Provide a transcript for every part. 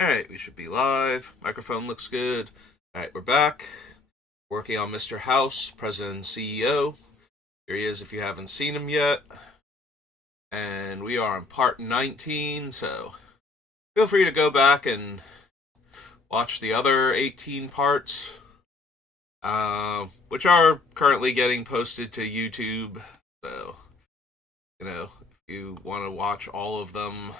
Alright, we should be live. Microphone looks good. Alright, we're back. Working on Mr. House, President and CEO. Here he is if you haven't seen him yet. And we are on part 19, so feel free to go back and watch the other 18 parts, which are currently getting posted to YouTube. So, if you want to watch all of them,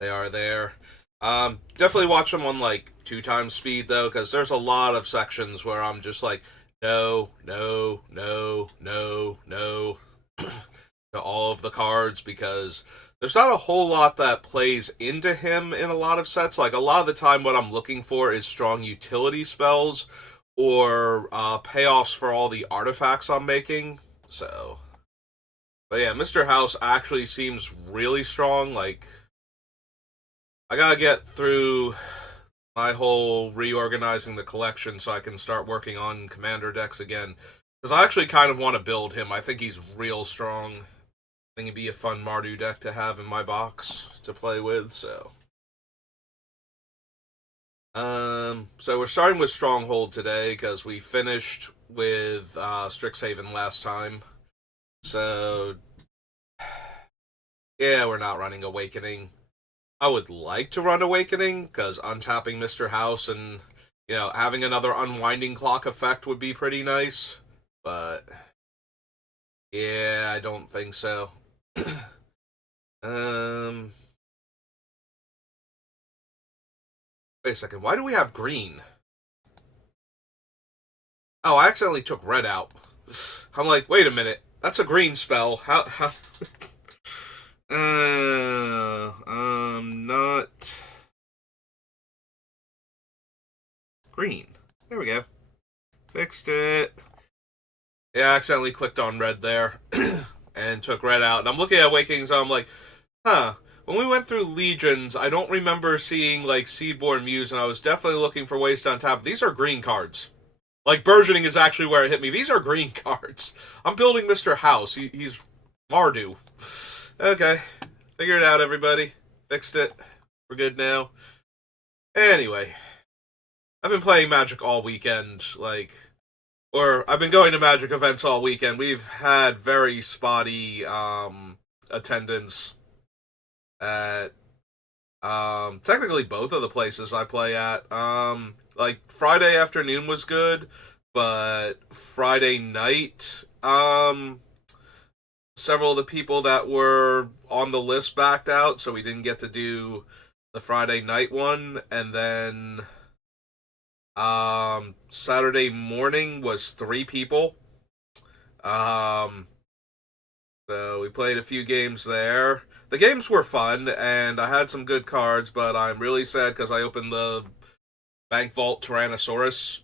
they are there. Definitely watch them on like 2 times speed though, because there's a lot of sections where I'm just like, no, no, no, no, no, to all of the cards, because there's not a whole lot that plays into him in a lot of sets. Like a lot of the time, what I'm looking for is strong utility spells or payoffs for all the artifacts I'm making. So, but yeah, Mr. House actually seems really strong. Like, I gotta get through my whole reorganizing the collection so I can start working on commander decks again. Because I actually kind of want to build him. I think he's real strong. I think he'd be a fun Mardu deck to have in my box to play with, so. So we're starting with Stronghold today because we finished with Strixhaven last time. So, yeah, we're not running Awakening. I would like to run Awakening, because untapping Mr. House and, having another Unwinding Clock effect would be pretty nice. But, yeah, I don't think so. Wait a second, why do we have green? Oh, I accidentally took red out. I'm like, wait a minute, that's a green spell. How... not green. There we go. Fixed it. Yeah, I accidentally clicked on red there and took red out. And I'm looking at Awakenings, so I'm like, huh. When we went through Legions, I don't remember seeing like Seedborn Muse, and I was definitely looking for ways to untap. These are green cards. Like, Burgeoning is actually where it hit me. These are green cards. I'm building Mr. House. He's Mardu. Okay. Figure it out, everybody. Fixed it. We're good now. Anyway, I've been playing Magic all weekend, or I've been going to Magic events all weekend. We've had very spotty attendance at technically both of the places I play at. Like, Friday afternoon was good, but Friday night, several of the people that were on the list backed out, so we didn't get to do the Friday night one. And then Saturday morning was 3 people. So we played a few games there. The games were fun, and I had some good cards, but I'm really sad because I opened the Bank Vault Tyrannosaurus.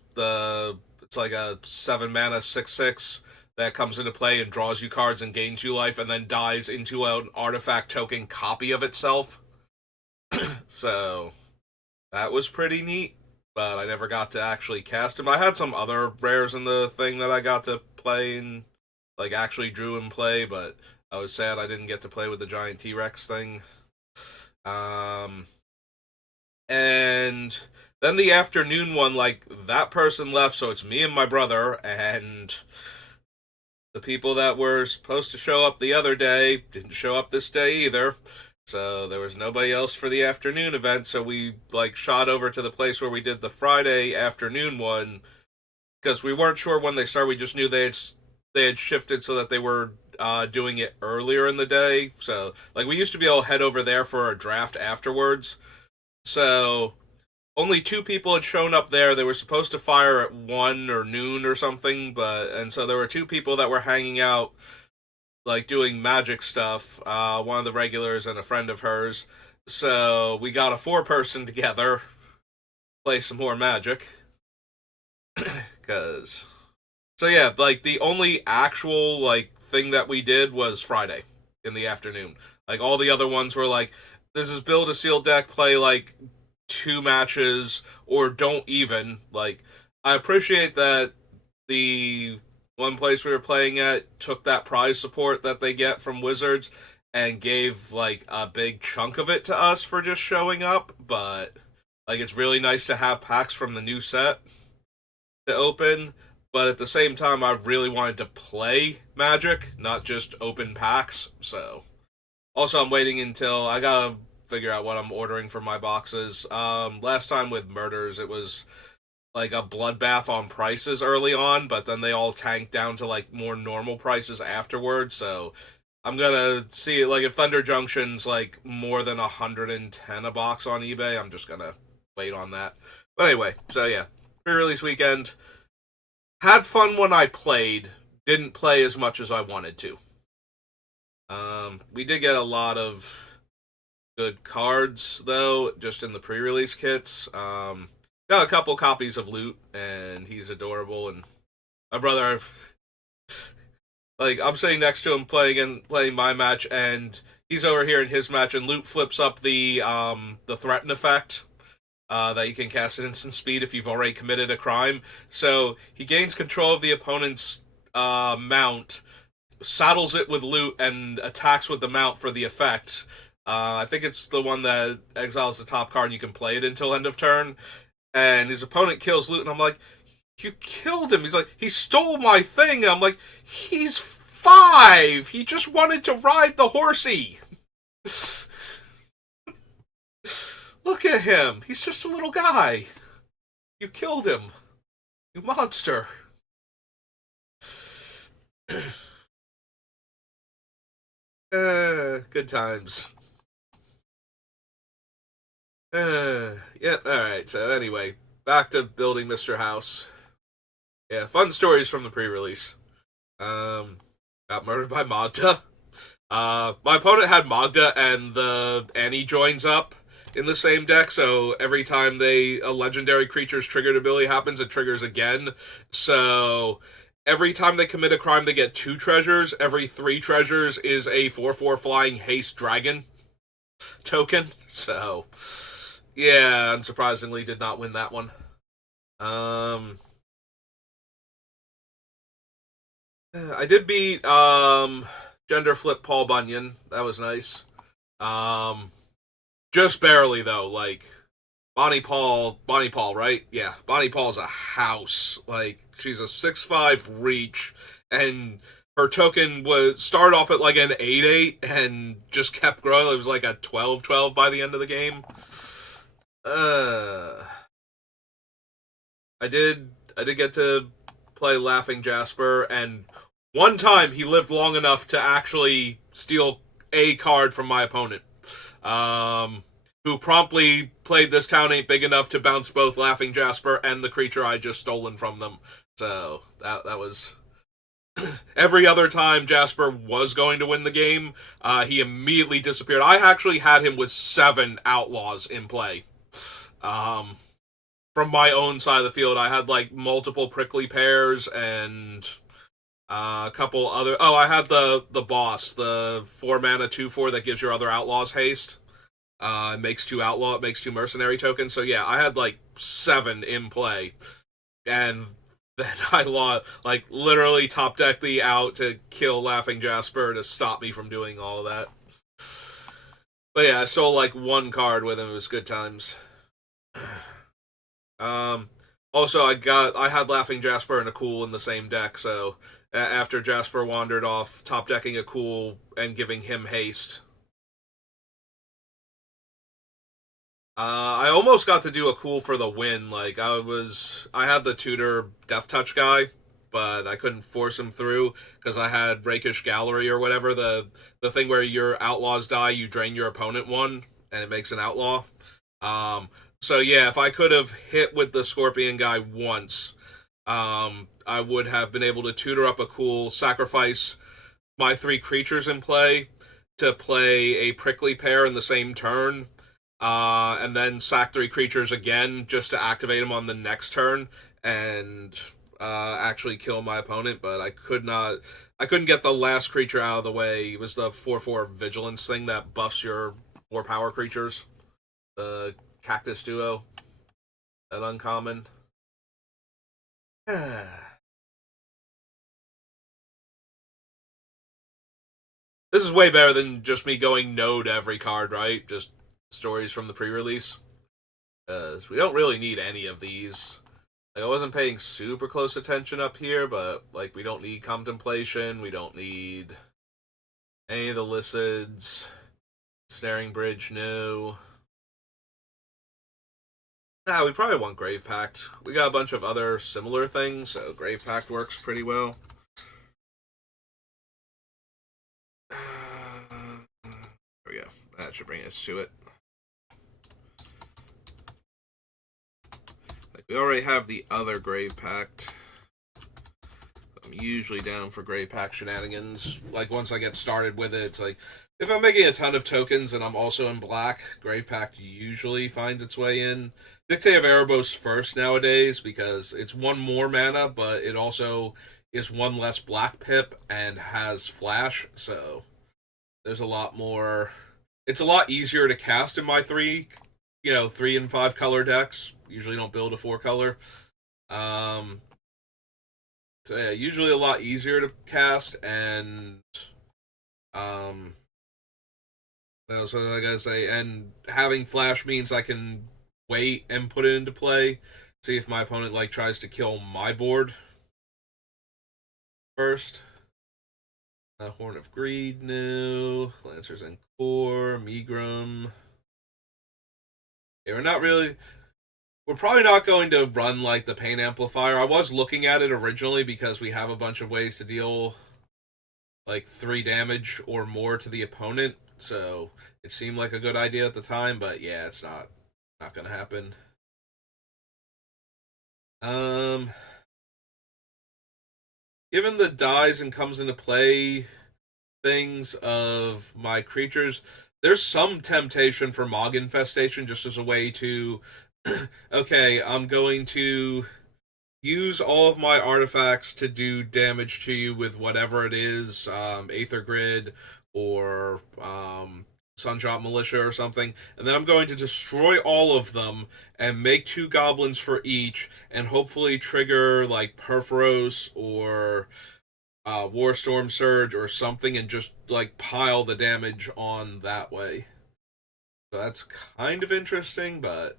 It's like a 7 mana 6/6 that comes into play and draws you cards and gains you life, and then dies into an artifact token copy of itself. So that was pretty neat, but I never got to actually cast him. I had some other rares in the thing that I got to play and actually drew and play, but I was sad I didn't get to play with the giant T-Rex thing. And then the afternoon one, that person left, so it's me and my brother, and the people that were supposed to show up the other day didn't show up this day either. So there was nobody else for the afternoon event, so we shot over to the place where we did the Friday afternoon one, because we weren't sure when they started. We just knew they had shifted so that they were doing it earlier in the day. So we used to be able to head over there for a draft afterwards. So only 2 people had shown up there. They were supposed to fire at 1 or noon or something, and so there were 2 people that were hanging out, doing magic stuff, one of the regulars and a friend of hers. So we got a 4-person together, play some more magic. Cause so yeah, the only actual thing that we did was Friday in the afternoon. All the other ones were this is build a sealed deck, play 2 matches, or don't even. I appreciate that the one place we were playing at took that prize support that they get from Wizards and gave a big chunk of it to us for just showing up, but Like, it's really nice to have packs from the new set to open, but at the same time, I really wanted to play Magic, not just open packs. So, also, I'm waiting until I gotta figure out what I'm ordering for my boxes. Last time with Murders, it was like a bloodbath on prices early on, but then they all tanked down to like more normal prices afterwards. So I'm gonna see, like, if Thunder Junction's like more than 110 a box on eBay, I'm just gonna wait on that. But anyway, so yeah, pre-release weekend. Had fun when I played. Didn't play as much as I wanted to. We did get a lot of good cards though, just in the pre-release kits. Got a couple copies of Loot, and he's adorable. And my brother, like, I'm sitting next to him playing my match, and he's over here in his match, and Loot flips up the threaten effect. That you can cast at instant speed if you've already committed a crime. So he gains control of the opponent's mount, saddles it with Loot, and attacks with the mount for the effect. I think it's the one that exiles the top card and you can play it until end of turn. And his opponent kills Loot, and I'm like, you killed him. He's like, he stole my thing. And I'm like, he's 5. He just wanted to ride the horsey. Look at him. He's just a little guy. You killed him. You monster. Good times. Yeah, alright, so anyway, back to building Mr. House. Yeah, fun stories from the pre-release. Got murdered by Magda. My opponent had Magda and the Annie joins up in the same deck, so every time a legendary creature's triggered ability happens, it triggers again. So every time they commit a crime, they get 2 treasures. Every 3 treasures is a 4/4 flying haste dragon token. So yeah, unsurprisingly, did not win that one. I did beat gender flip Paul Bunyan. That was nice. Just barely though. Like, Bonnie Paul, right? Yeah, Bonnie Paul's a house. Like, she's a 6/5 reach, and her token was started off at like an 8/8 and just kept growing. It was like a 12/12 by the end of the game. Uh, I did get to play Laughing Jasper, and one time he lived long enough to actually steal a card from my opponent. Who promptly played This Town Ain't Big Enough to bounce both Laughing Jasper and the creature I just stolen from them. So that was every other time Jasper was going to win the game, he immediately disappeared. I actually had him with 7 outlaws in play. From my own side of the field, I had like multiple prickly pairs and a couple other. Oh, I had the boss, the 4 mana 2/4 that gives your other outlaws haste. It makes 2 outlaw, it makes 2 mercenary tokens. So yeah, I had like 7 in play, and then I lost, like, literally top deck the out to kill Laughing Jasper to stop me from doing all of that. But yeah, I stole like 1 card with him. It was good times. Um, Also, I had Laughing Jasper and a Cool in the same deck, so after Jasper wandered off, top decking a Cool and giving him haste. I almost got to do a Cool for the win. Like, I had the tutor Death Touch guy, but I couldn't force him through because I had Rakish Gallery or whatever, the thing where your outlaws die, you drain your opponent 1, and it makes an outlaw. So yeah, if I could have hit with the Scorpion guy once, I would have been able to tutor up a Cool, sacrifice my 3 creatures in play to play a prickly pair in the same turn, and then sack 3 creatures again just to activate them on the next turn and actually kill my opponent. But I couldn't get the last creature out of the way. It was the 4/4 vigilance thing that buffs your 4 power creatures. The Cactus Duo, that uncommon. This is way better than just me going no to every card, right? Just stories from the pre-release. Because we don't really need any of these. Like, I wasn't paying super close attention up here, but like we don't need contemplation. We don't need any of the Lycids. Snaring Bridge, no. We probably want Grave Pact. We got a bunch of other similar things, so Grave Pact works pretty well. There we go. That should bring us to it. Like, we already have the other Grave Pact. I'm usually down for Grave Pact shenanigans. Like, once I get started with it, it's like, if I'm making a ton of tokens and I'm also in black, Grave Pact usually finds its way in. Dictate of Erebos first nowadays because it's one more mana, but it also is one less black pip and has flash, so there's a lot more. It's a lot easier to cast in my 3 and 5 color decks. Usually don't build a 4 color. So yeah, usually a lot easier to cast, and that's what I gotta say. And having flash means I can wait and put it into play. See if my opponent like tries to kill my board first. Horn of Greed, no. Lancers and Core, Megrim. Yeah, we're probably not going to run like the Pain Amplifier. I was looking at it originally because we have a bunch of ways to deal like 3 damage or more to the opponent, so it seemed like a good idea at the time, but yeah, it's not gonna happen. Given the dies and comes into play things of my creatures, there's some temptation for Mog Infestation just as a way to okay, I'm going to use all of my artifacts to do damage to you with whatever it is, Aether Grid or Sunshot Militia or something, and then I'm going to destroy all of them and make 2 goblins for each, and hopefully trigger like Purphoros or Warstorm Surge or something, and just like pile the damage on that way. So that's kind of interesting, but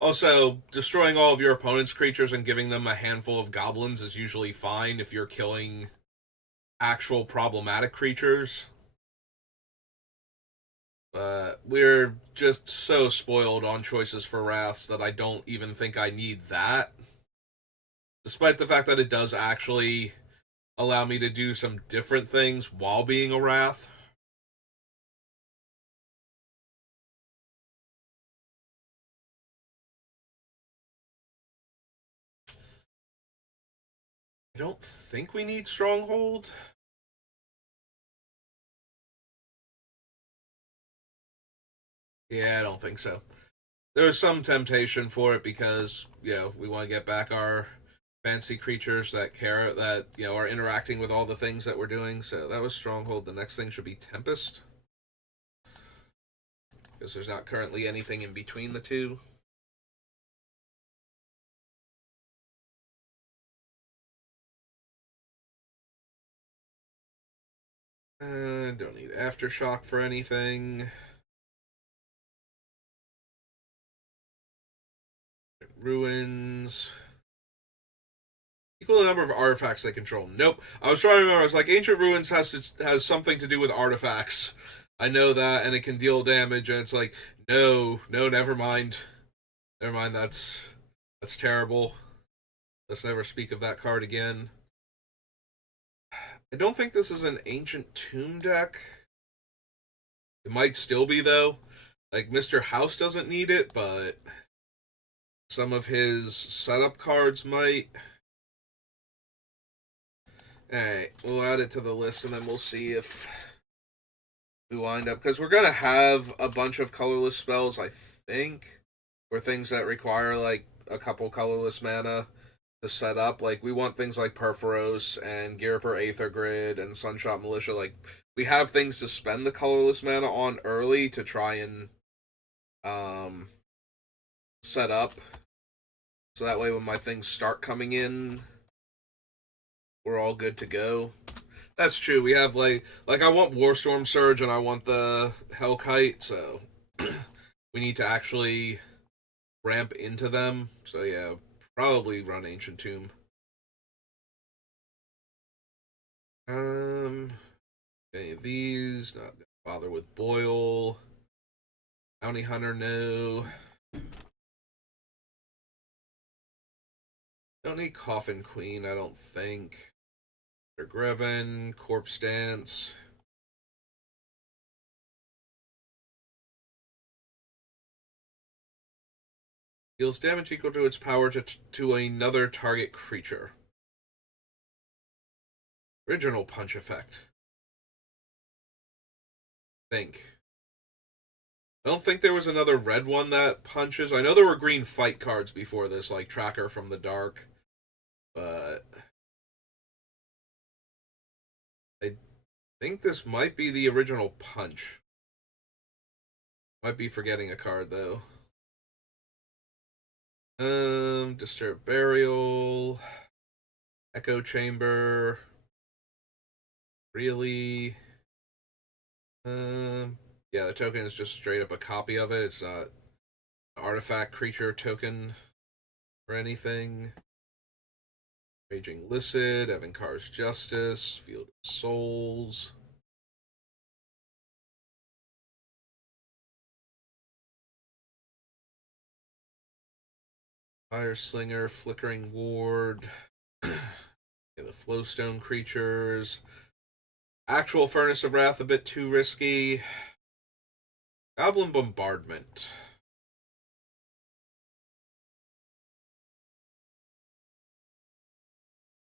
also, destroying all of your opponent's creatures and giving them a handful of goblins is usually fine if you're killing actual problematic creatures. But we're just so spoiled on choices for Wraths that I don't even think I need that. Despite the fact that it does actually allow me to do some different things while being a Wrath. I don't think we need Stronghold. Yeah, I don't think so. There's some temptation for it because, we want to get back our fancy creatures that care, that, are interacting with all the things that we're doing. So that was Stronghold. The next thing should be Tempest, because there's not currently anything in between the two. Don't need Aftershock for anything. Ruins. Equal the number of artifacts they control. Nope. I was trying to remember. I was like, Ancient Ruins has something to do with artifacts. I know that, and it can deal damage. And it's like, no, never mind. Never mind. That's terrible. Let's never speak of that card again. I don't think this is an Ancient Tomb deck. It might still be, though. Like, Mr. House doesn't need it, but some of his setup cards might. Alright, we'll add it to the list, and then we'll see if we wind up. Because we're going to have a bunch of colorless spells, I think, or things that require, like, a couple colorless mana to set up. Like, we want things like Purphoros and Ghirapur Aether Grid and Sunshot Militia. Like, we have things to spend the colorless mana on early to try and set up. So that way when my things start coming in, we're all good to go. That's true. We have, like I want Warstorm Surge and I want the Hellkite, so we need to actually ramp into them. So yeah, probably run Ancient Tomb. Any of these? Not gonna bother with Boyle. Bounty Hunter, no. Don't need Coffin Queen, I don't think. Greven, Corpse Dance. Deals damage equal to its power to another target creature. Original punch effect. Think. I don't think there was another red one that punches. I know there were green fight cards before this, like Tracker from the Dark. But I think this might be the original punch. Might be forgetting a card though. Disturb Burial, Echo Chamber. Really? Yeah, the token is just straight up a copy of it. It's not an artifact creature token or anything. Raging Licid, Evankar's Justice, Field of Souls. Fire Slinger, Flickering Ward. Yeah, the Flowstone creatures. Actual Furnace of Wrath, a bit too risky. Goblin Bombardment.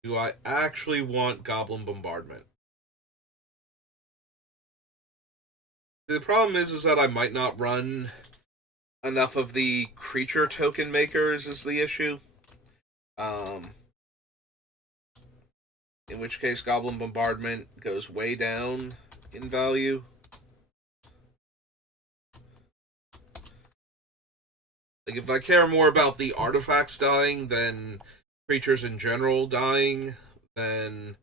Do I actually want Goblin Bombardment? The problem is that I might not run enough of the creature token makers is the issue. In which case Goblin Bombardment goes way down in value. Like, if I care more about the artifacts dying than creatures in general dying, then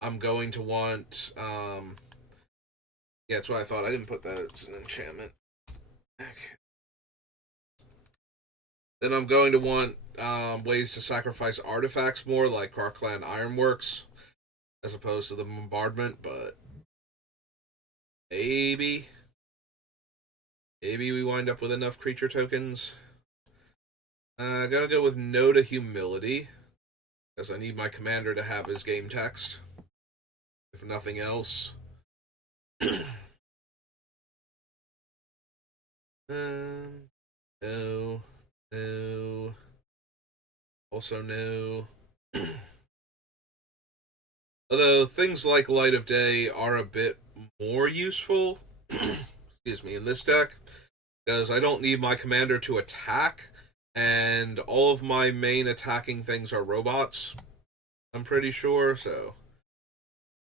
I'm going to want, yeah, that's what I thought. I didn't put that as an enchantment. Okay. Then I'm going to want ways to sacrifice artifacts more, like Krark-Clan Ironworks, as opposed to the bombardment, but maybe we wind up with enough creature tokens. Gonna go with no to humility, because I need my commander to have his game text, if nothing else. No, no, also no. Although things like Light of Day are a bit more useful, excuse me, in this deck, because I don't need my commander to attack, and all of my main attacking things are robots, I'm pretty sure, so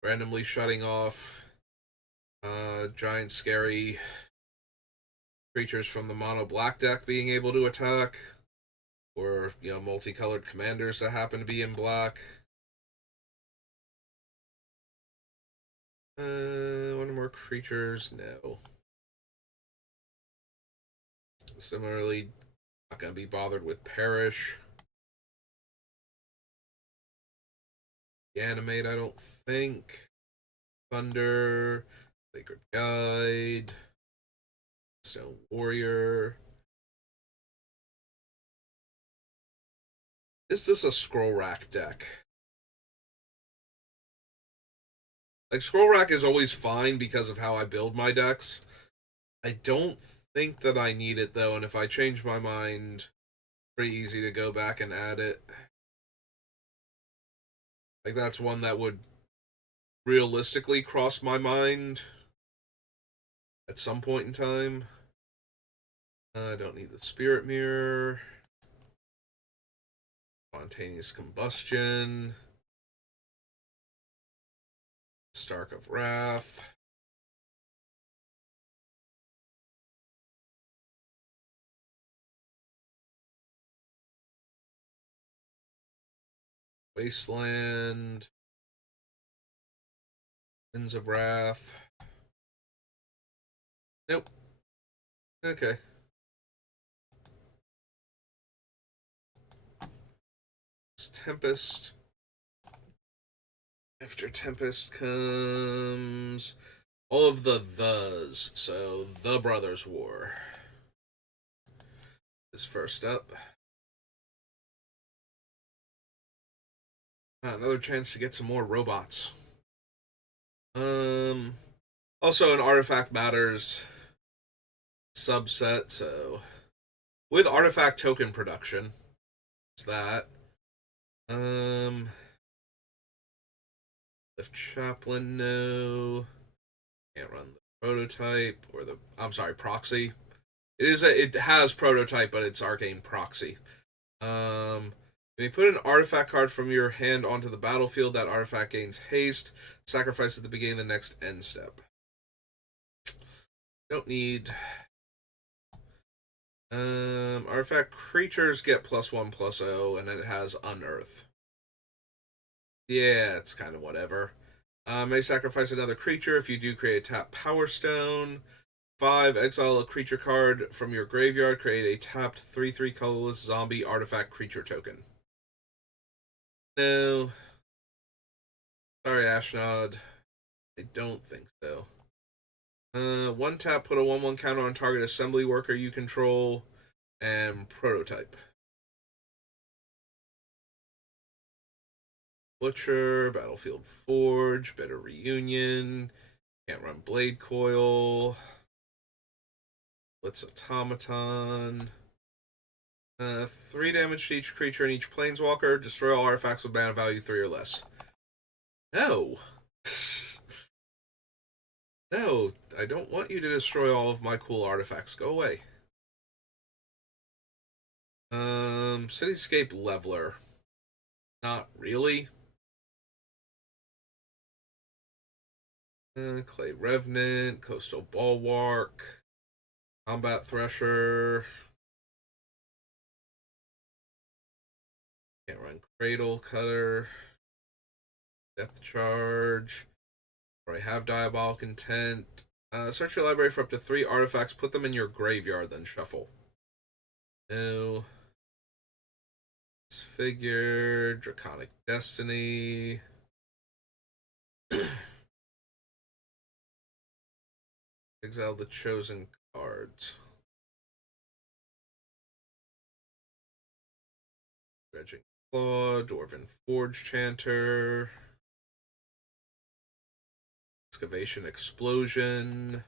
randomly shutting off giant scary creatures from the mono black deck being able to attack, or multicolored commanders that happen to be in black. One more creatures, no. Similarly, not gonna be bothered with Perish. Animate, I don't think. Thunder, Sacred Guide, Stone Warrior. Is this a Scroll Rack deck? Like, Scroll Rack is always fine because of how I build my decks. I don't think that I need it, though, and if I change my mind, pretty easy to go back and add it. Like, that's one that would realistically cross my mind at some point in time. I don't need the Spirit Mirror. Spontaneous Combustion. Stark of Wrath. Wasteland. Winds of Wrath. Nope. Okay. Tempest. After Tempest comes all of the thes. So, the Brothers' War is first up. Another chance to get some more robots. Also an Artifact Matters subset, so with artifact token production. It's that. Lift Chaplain, no. Can't run the prototype or the proxy. It has prototype, but it's arcane proxy. When you put an artifact card from your hand onto the battlefield, that artifact gains haste. Sacrifice at the beginning of the next end step. Don't need. Artifact creatures get +1/+0, and it has Unearth. Yeah, it's kind of whatever. May sacrifice another creature. If you do, create a tap Power Stone. 5, exile a creature card from your graveyard. Create a tapped 3/3 colorless zombie artifact creature token. No. Sorry, Ashnod. I don't think so. 1 tap, put a 1/1 counter on target assembly worker you control, and prototype. Butcher, Battlefield Forge, Bitter Reunion, can't run Blade Coil, Blitz Automaton. 3 damage to each creature and each planeswalker. Destroy all artifacts with mana value 3 or less. No. No, I don't want you to destroy all of my cool artifacts. Go away. Cityscape Leveler. Not really. Clay Revenant, Coastal Bulwark, Combat Thresher. Can't run Cradle Cutter. Death Charge. Or I have Diabolic Intent. Search your library for up to 3 artifacts. Put them in your graveyard, then shuffle. No. Disfigure. Draconic Destiny. Exile the chosen cards. Dredging Claw. Dwarven Forge Chanter. Excavation Explosion.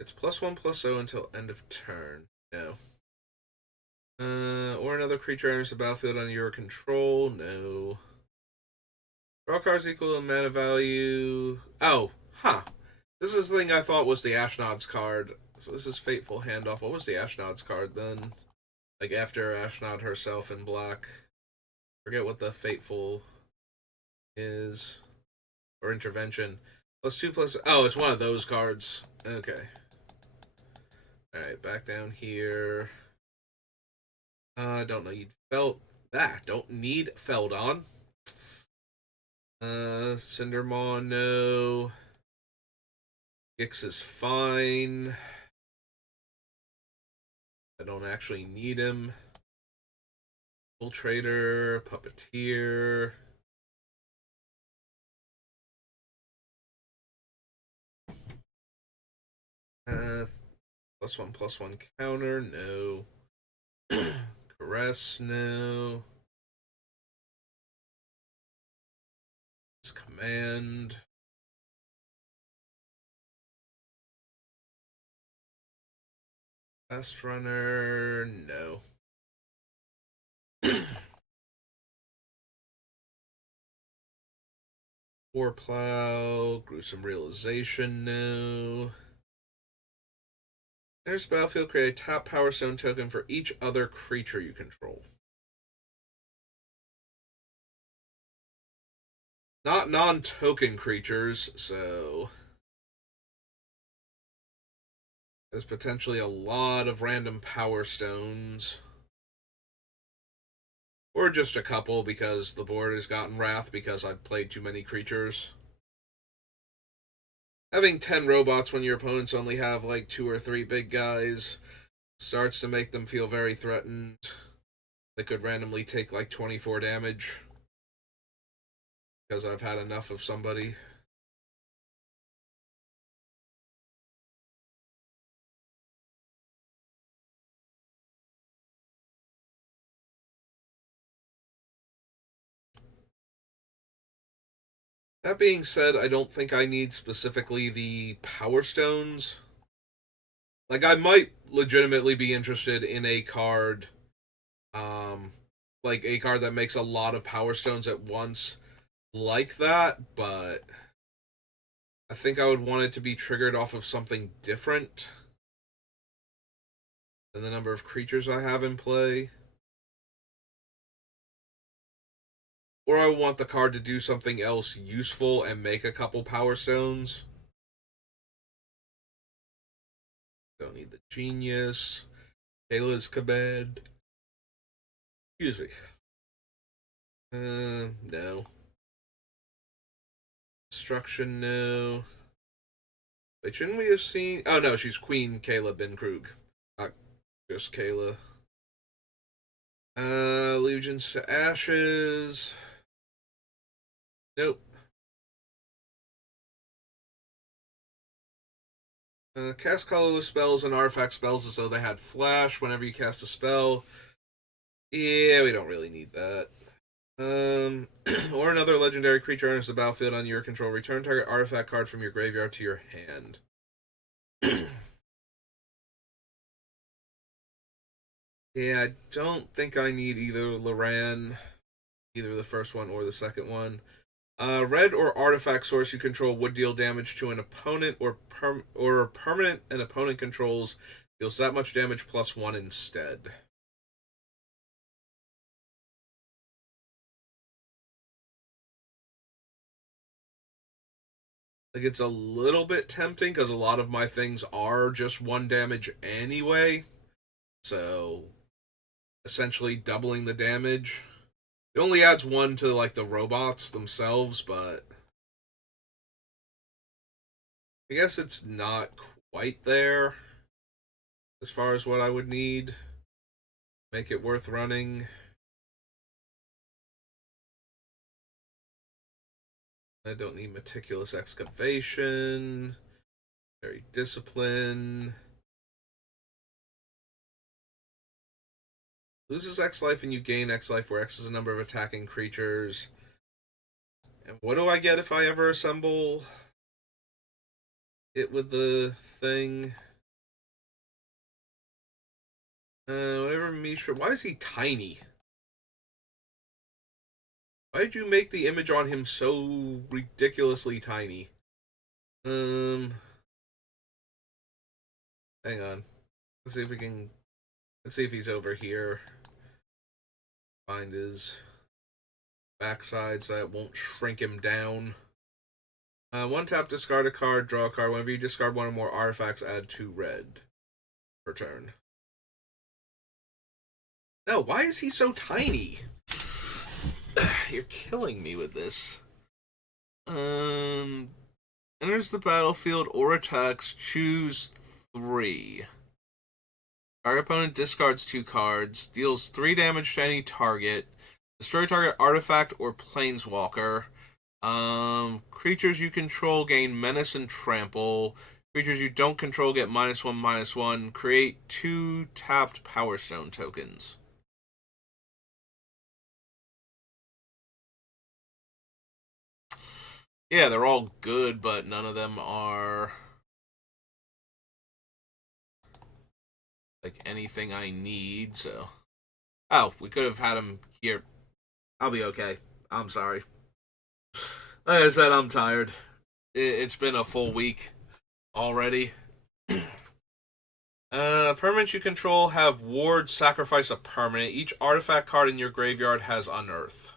It's +1/+0 until end of turn. No. Or another creature enters the battlefield under your control. No. Draw cards equal to mana value. Oh, huh. This is the thing I thought was the Ashnod's card. So this is Fateful Handoff. What was the Ashnod's card then? Like after Ashnod herself in black. Forget what the Fateful is. Or Intervention. +2/+. Oh, it's one of those cards. Okay. Alright, back down here. Don't know. You'd felt that. Don't need Feldon. Cindermaw, no. Gix is fine. I don't actually need him. Infiltrator, Puppeteer. +1/+1 counter, no. Caress, no. Command. Fast Runner, no. War Plow, Gruesome Realization, no. Enters the battlefield, create a tap Power Stone token for each other creature you control. Not non-token creatures, so there's potentially a lot of random Power Stones. Or just a couple because the board has gotten wrath because I've played too many creatures. Having 10 robots when your opponents only have like 2 or 3 big guys starts to make them feel very threatened. They could randomly take like 24 damage because I've had enough of somebody. That being said, I don't think I need specifically the Power Stones. Like, I might legitimately be interested in a card, um, like a card that makes a lot of Power Stones at once, like that, but I think I would want it to be triggered off of something different than the number of creatures I have in play. Or I want the card to do something else useful and make a couple Power Stones. Don't need the Genius. Kayla's Command. Excuse me. No. Destruction, no. Wait, shouldn't we have seen... Oh, no, she's Queen Kayla Binkrug. Not just Kayla. Legions to Ashes. Nope. Cast colorless spells and artifact spells as though they had flash whenever you cast a spell. Yeah, we don't really need that. Or another legendary creature enters the battlefield on your control. Return target artifact card from your graveyard to your hand. Yeah, I don't think I need either Loran, either the first one or the second one. Red or artifact source you control would deal damage to an opponent or permanent an opponent controls deals that much damage plus 1 instead. Like, it's a little bit tempting because a lot of my things are just 1 damage anyway. So, essentially doubling the damage. It only adds 1 to, like, the robots themselves, but I guess it's not quite there as far as what I would need. Make it worth running. I don't need meticulous excavation. Very discipline. Loses X life and you gain X life, where X is the number of attacking creatures. And what do I get if I ever assemble it with the thing? Whatever Mishra. Why is he tiny? Why did you make the image on him so ridiculously tiny? Hang on. Let's see if we can. Let's see if he's over here. Find his backside so it won't shrink him down. 1 tap, discard a card, draw a card. Whenever you discard 1 or more artifacts, add 2 red per turn. No, why is he so tiny? You're killing me with this. Enters the battlefield or attacks, choose 3. Our opponent discards 2 cards, deals 3 damage to any target, destroy target artifact or planeswalker. Creatures you control gain menace and trample. Creatures you don't control get -1/-1. Create 2 tapped Power Stone tokens. Yeah, they're all good, but none of them are like anything I need, so. Oh, we could have had him here. I'll be okay. I'm sorry. Like I said, I'm tired. It's been a full week already. Permanents you control have ward sacrifice a permanent. Each artifact card in your graveyard has unearth.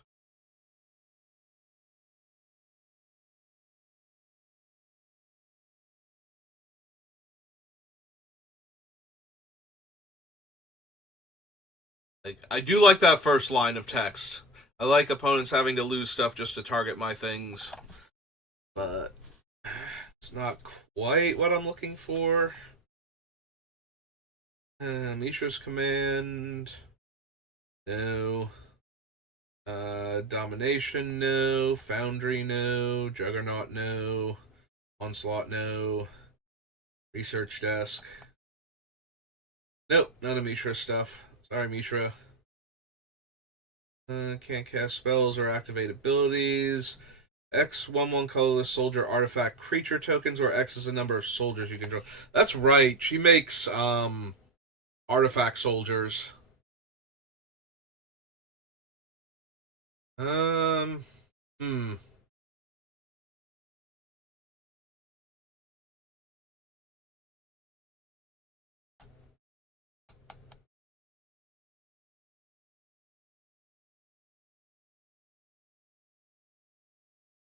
Like, I do like that first line of text. I like opponents having to lose stuff just to target my things. But it's not quite what I'm looking for. Mishra's Command. No. Domination, no. Foundry, no. Juggernaut, no. Onslaught, no. Research Desk. Nope, none of Mishra's stuff. Sorry, Mishra. Can't cast spells or activate abilities. X 1/1 colorless soldier artifact creature tokens, where X is the number of soldiers you control. That's right. She makes artifact soldiers. Um hmm.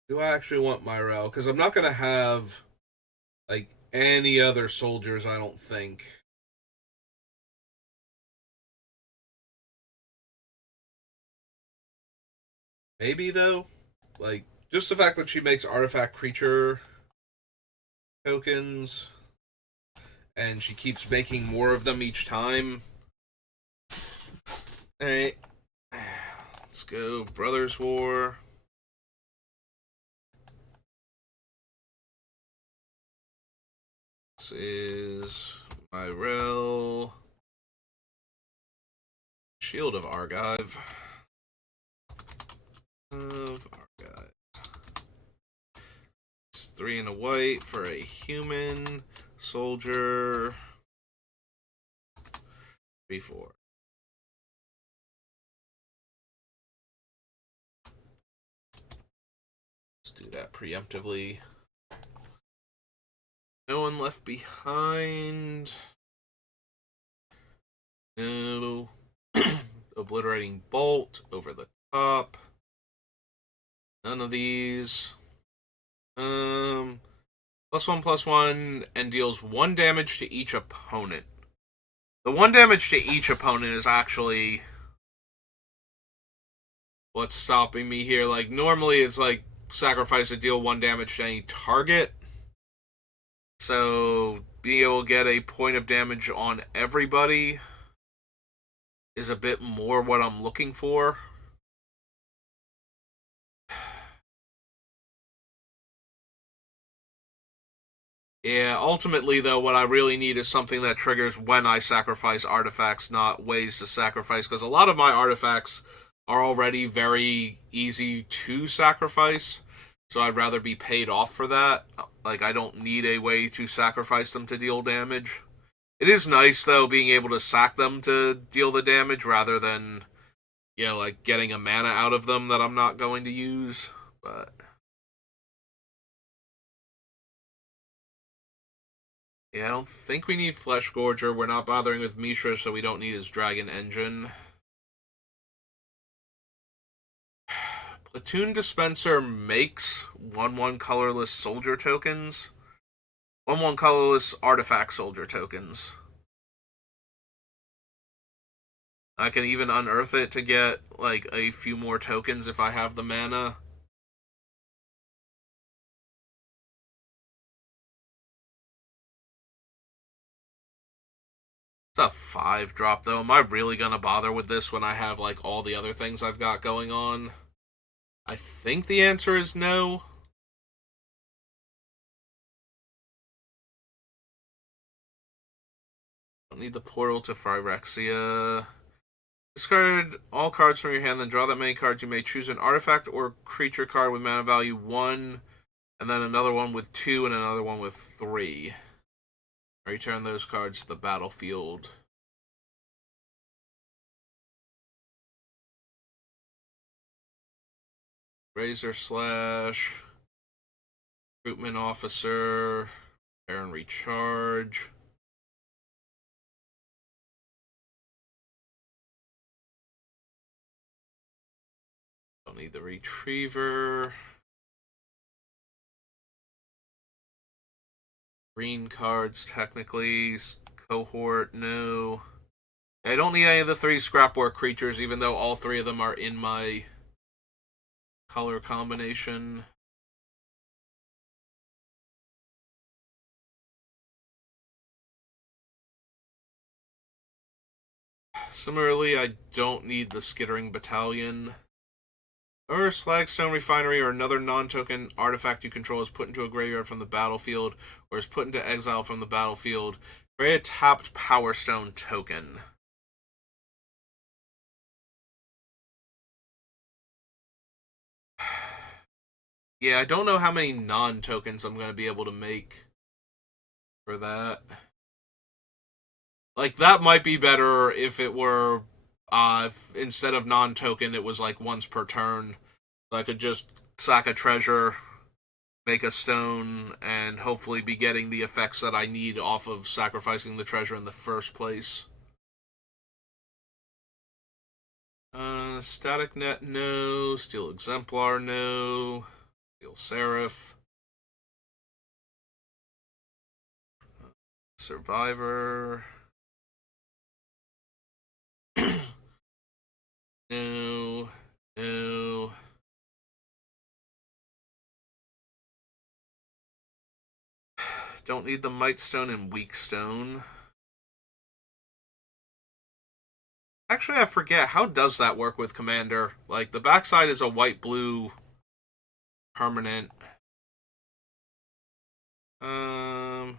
Do I actually want Myrel? Because I'm not gonna have like any other soldiers, I don't think. Maybe though. Like just the fact that she makes artifact creature tokens and she keeps making more of them each time. Alright. Let's go. Brothers War. This is Myrel. Shield of Argive. It's 3 and a white for a human soldier. 3/4. Let's do that preemptively. No one left behind. No. Obliterating Bolt over the top. None of these. +1/+1 and deals 1 damage to each opponent. The 1 damage to each opponent is actually what's stopping me here. Like, normally it's like sacrifice to deal 1 damage to any target. So, being able to get a point of damage on everybody is a bit more what I'm looking for. Yeah, ultimately, though, what I really need is something that triggers when I sacrifice artifacts, not ways to sacrifice, because a lot of my artifacts are already very easy to sacrifice, so I'd rather be paid off for that. Like, I don't need a way to sacrifice them to deal damage. It is nice, though, being able to sack them to deal the damage rather than, like getting a mana out of them that I'm not going to use, but... Yeah, I don't think we need Flesh Gorger. We're not bothering with Mishra, so we don't need his Dragon Engine. Platoon Dispenser makes 1/1 colorless soldier tokens. 1/1 colorless artifact soldier tokens. I can even unearth it to get, like, a few more tokens if I have the mana. It's a 5-drop, though. Am I really gonna bother with this when I have, like, all the other things I've got going on? I think the answer is no. Don't need the portal to Phyrexia. Discard all cards from your hand, then draw that many cards. You may choose an artifact or creature card with mana value 1, and then another one with 2, and another one with 3. Return those cards to the battlefield. Razor Slash. Recruitment Officer. Repair and Recharge. Don't need the Retriever. Green cards, technically. Cohort, no. I don't need any of the 3 Scrapwork creatures, even though all 3 of them are in my color combination. Similarly, I don't need the Skittering Battalion. Or Slagstone Refinery or another non-token artifact you control is put into a graveyard from the battlefield or is put into exile from the battlefield. Create a tapped Power Stone token. Yeah, I don't know how many non-tokens I'm going to be able to make for that. Like, that might be better if it were, if instead of non-token, it was like once per turn. So I could just sack a treasure, make a stone, and hopefully be getting the effects that I need off of sacrificing the treasure in the first place. Static Net, no. Steel Exemplar, no. Steel Seraph. Survivor. No. No. Don't need the Might Stone and Weak Stone. Actually, I forget. How does that work with Commander? Like, the backside is a white-blue permanent. In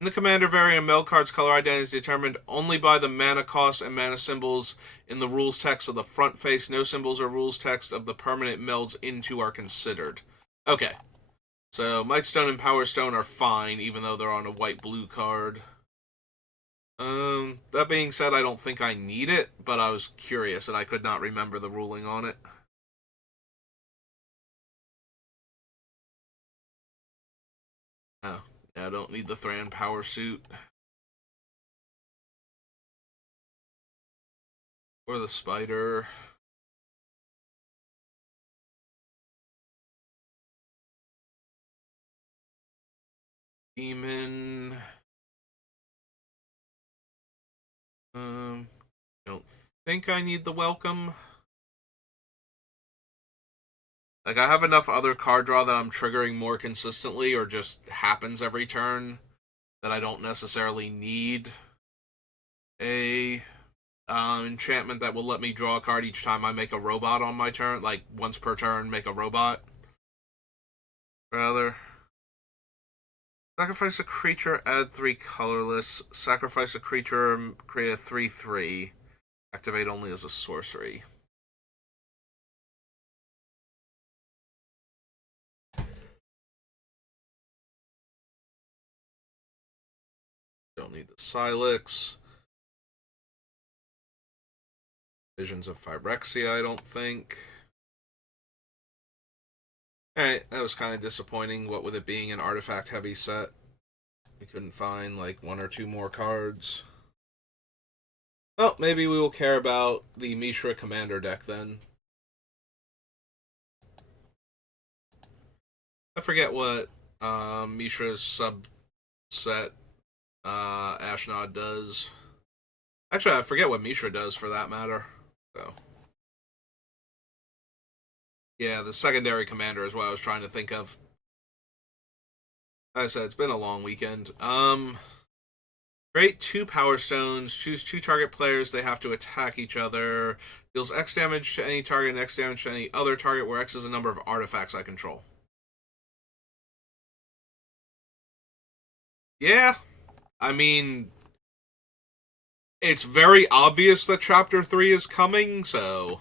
the Commander variant, Meld card's color identity is determined only by the mana cost and mana symbols in the rules text of the front face. No symbols or rules text of the permanent melds into are considered. Okay. So, Might Stone and Power Stone are fine, even though they're on a white-blue card. That being said, I don't think I need it, but I was curious and I could not remember the ruling on it. Oh, yeah, I don't need the Thran Power Suit. Or the Spider. Demon. Don't think I need the Welcome. Like, I have enough other card draw that I'm triggering more consistently or just happens every turn that I don't necessarily need a enchantment that will let me draw a card each time I make a robot on my turn. Like, once per turn, make a robot. Rather. Sacrifice a creature, add 3 colorless. Sacrifice a creature, create a 3/3. Activate only as a sorcery. Don't need the Silex. Visions of Phyrexia, I don't think. Alright, that was kind of disappointing, what with it being an artifact-heavy set. We couldn't find, like, 1 or 2 more cards. Well, maybe we will care about the Mishra Commander deck, then. I forget what Mishra's subset Ashnod does. Actually, I forget what Mishra does, for that matter. So... yeah, the secondary commander is what I was trying to think of. Like I said, it's been a long weekend. Create 2 Power Stones. Choose 2 target players. They have to attack each other. Deals X damage to any target and X damage to any other target, where X is the number of artifacts I control. Yeah. I mean, it's very obvious that Chapter 3 is coming, so...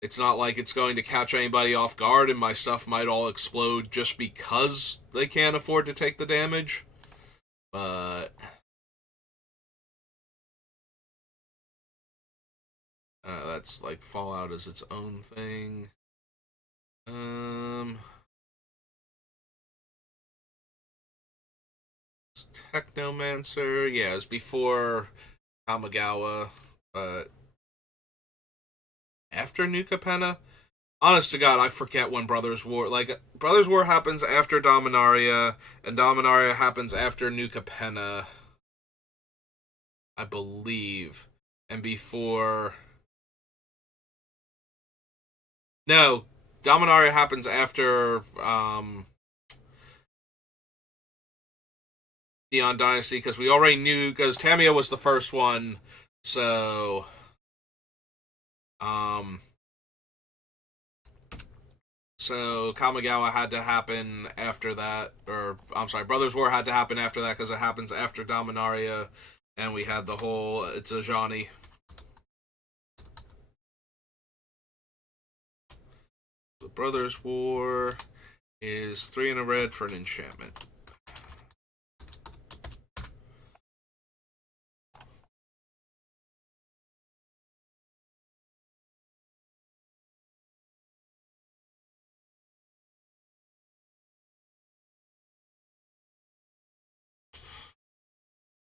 it's not like it's going to catch anybody off guard and my stuff might all explode just because they can't afford to take the damage. But... that's like Fallout is its own thing. Technomancer, yeah, it's before Kamigawa, but after New Capenna? Honest to God, I forget when Brothers War. Like, Brothers War happens after Dominaria, and Dominaria happens after New Capenna, I believe. And before... no, Dominaria happens after Neon Dynasty, because we already knew, because Tamiya was the first one So, um, so Kamigawa had to happen after that, or I'm sorry, Brothers War had to happen after that because it happens after Dominaria, and we had the whole it's a Johnny. The Brothers War is 3 in a red for an enchantment.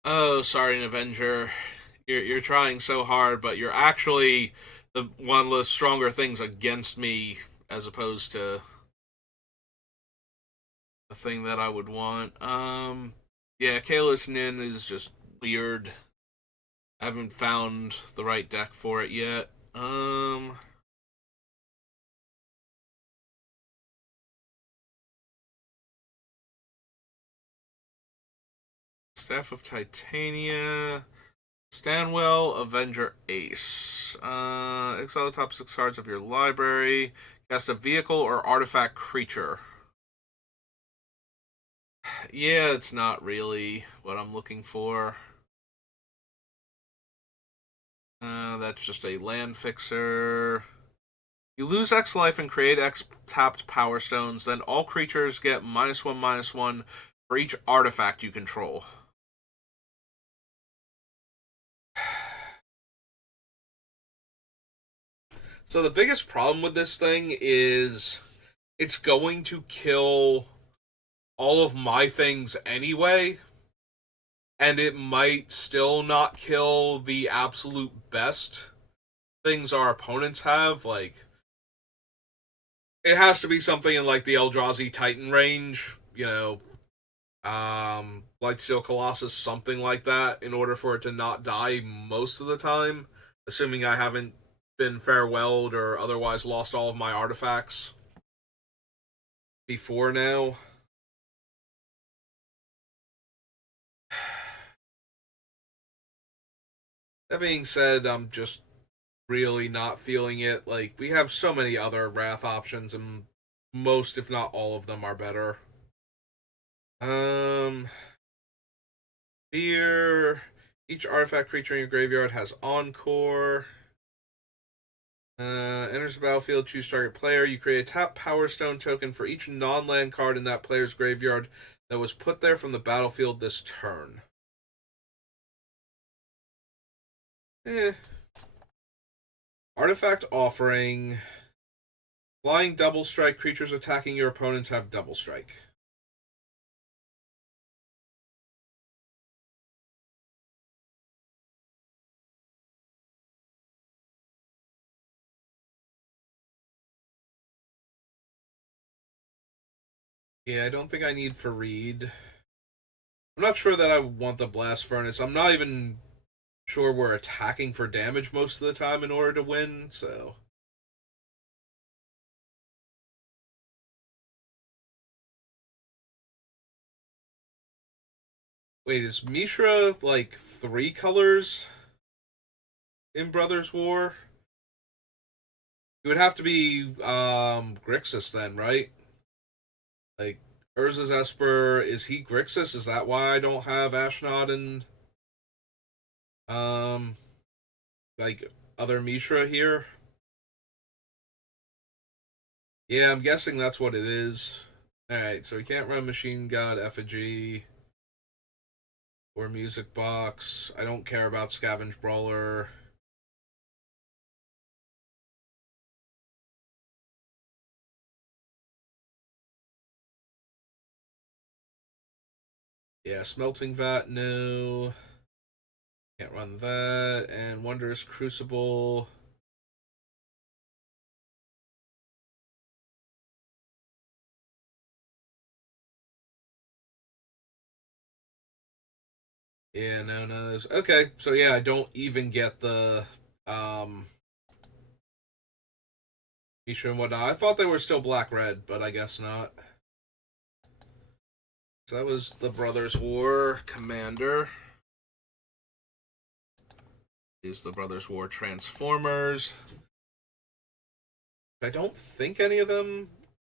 Oh, sorry, an Avenger. You're trying so hard, but you're actually the one of the stronger things against me as opposed to a thing that I would want. Yeah, Kalis Nin is just weird. I haven't found the right deck for it yet. Staff of Titania, Stanwell, Avenger Ace. Exile the top 6 cards of your library. Cast a vehicle or artifact creature. Yeah, it's not really what I'm looking for. That's just a land fixer. You lose X life and create X tapped Power Stones. Then all creatures get -1/-1 for each artifact you control. So the biggest problem with this thing is it's going to kill all of my things anyway, and it might still not kill the absolute best things our opponents have. Like, it has to be something in like the Eldrazi Titan range, Lightsteel Colossus, something like that, in order for it to not die most of the time, assuming I haven't been farewelled or otherwise lost all of my artifacts before now. That being said, I'm just really not feeling it. Like, we have so many other Wrath options, and most, if not all of them, are better. Um, Fear. Each artifact creature in your graveyard has Encore. Enters the battlefield, choose target player. You create a tap Power Stone token for each non-land card in that player's graveyard that was put there from the battlefield this turn. Eh. Artifact Offering. Flying Double Strike. Creatures attacking your opponents have Double Strike. Yeah, I don't think I need Fareed. I'm not sure that I want the Blast Furnace. I'm not even sure we're attacking for damage most of the time in order to win, so. Wait, is Mishra like 3 colors in Brothers War? It would have to be Grixis then, right? Like, Urza's Esper, is he Grixis? Is that why I don't have Ashnod and um like other Mishra here? Yeah, I'm guessing that's what it is. Alright, so we can't run Machine God Effigy or Music Box. I don't care about Scavenge Brawler. Yeah, Smelting Vat, no. Can't run that. And Wondrous Crucible. Yeah, no, no. Okay, so yeah, I don't even get the Misha and whatnot. I thought they were still black red, but I guess not. So that was the Brothers War Commander. Use the Brothers War Transformers. I don't think any of them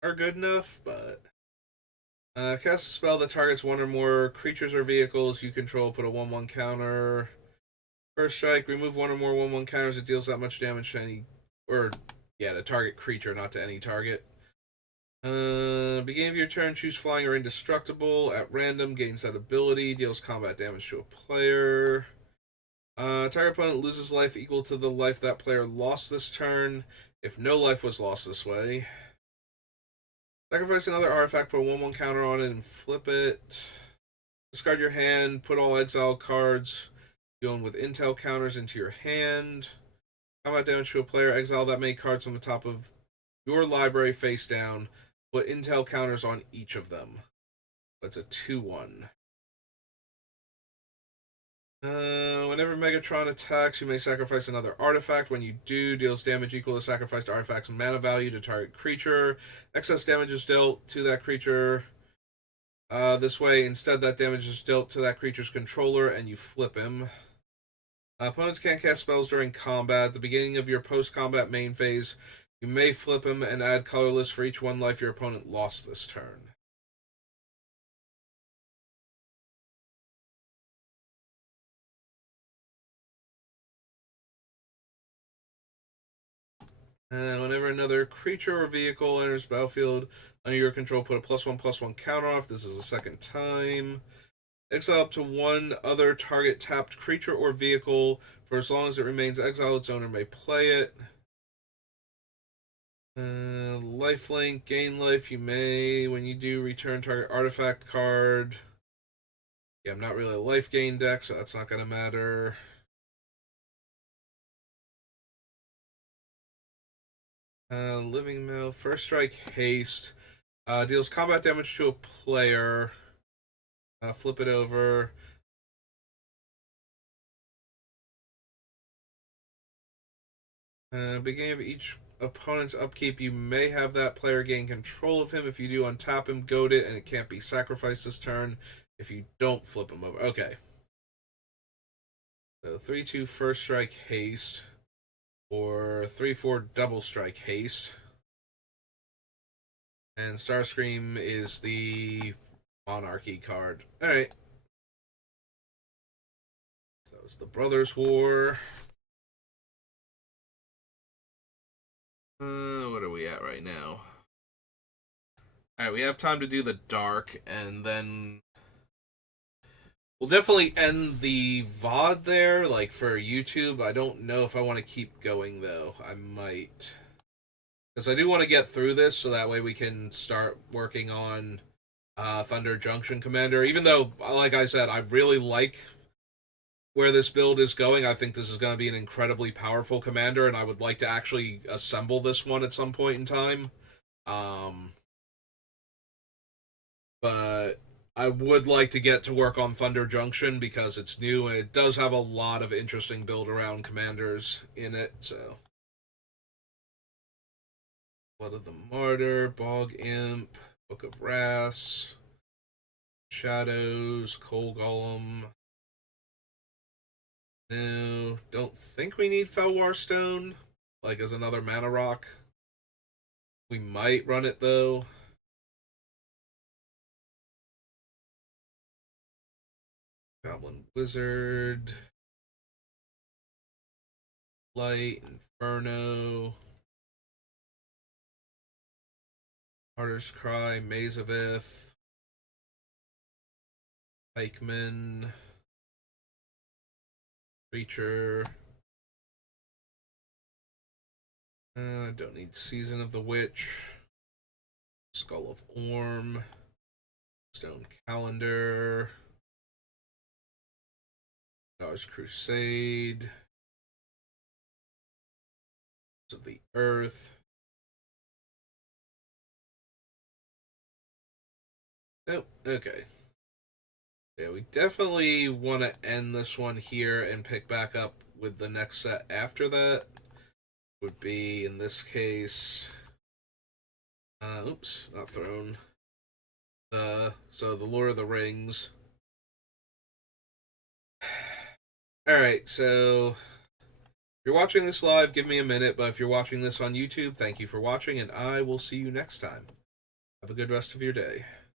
are good enough, but cast a spell that targets one or more creatures or vehicles you control. Put a 1/1 counter. First strike. Remove one or more 1/1 counters. It deals that much damage to any, or yeah, to target creature, not to any target. Beginning of your turn, choose flying or indestructible. At random, gains that ability. Deals combat damage to a player. Target opponent loses life equal to the life that player lost this turn, if no life was lost this way. Sacrifice another artifact, put a 1/1 counter on it, and flip it. Discard your hand, put all exile cards going with intel counters into your hand. Combat damage to a player, exile that many cards from the top of your library face down. Put intel counters on each of them. That's a 2/1. Whenever Megatron attacks, you may sacrifice another artifact. When you do, deals damage equal to sacrificed artifact's mana value to target creature. Excess damage is dealt to that creature. This way, instead, that damage is dealt to that creature's controller, and you flip him. Opponents can't cast spells during combat. At the beginning of your post-combat main phase, you may flip him and add colorless for each one life your opponent lost this turn. And whenever another creature or vehicle enters the battlefield under your control, put a +1/+1 counter off. This is the second time. Exile up to one other target tapped creature or vehicle for as long as it remains exiled. Its owner may play it. Lifelink, gain life. You may, when you do, return target artifact card. Yeah, I'm not really a life gain deck, so that's not going to matter. Living Mill, first strike, haste. Deals combat damage to a player. Flip it over. Beginning of each opponent's upkeep, you may have that player gain control of him. If you do, untap him, goad it, and it can't be sacrificed this turn. If you don't, flip him over. Okay. So 3/2 first strike haste, or 3/4 double strike haste. And Starscream is the Monarchy card. Alright. So it's the Brothers War. What are we at right now? Alright, we have time to do the dark, and then we'll definitely end the VOD there, like for YouTube. I don't know if I want to keep going, though. I might. Because I do want to get through this, so that way we can start working on Thunder Junction Commander. Even though, like I said, I really like where this build is going. I think this is going to be an incredibly powerful commander, and I would like to actually assemble this one at some point in time. But I would like to get to work on Thunder Junction because it's new and it does have a lot of interesting build around commanders in it. So, Blood of the Martyr, Bog Imp, Book of Wrath, Shadows, Coal Golem. No, don't think we need Felwar Stone, like as another mana rock. We might run it though. Goblin Wizard, Light, Inferno, Martyr's Cry, Maze of Ith, Pikeman, Creature. Don't need Season of the Witch, Skull of Orm, Stone Calendar, Dodge Crusade, of the Earth. Nope. Okay. Yeah, we definitely want to end this one here and pick back up with the next set after that. Would be, in this case... oops, not Throne. So the Lord of the Rings. Alright, so you're watching this live, give me a minute, but if you're watching this on YouTube, thank you for watching, and I will see you next time. Have a good rest of your day.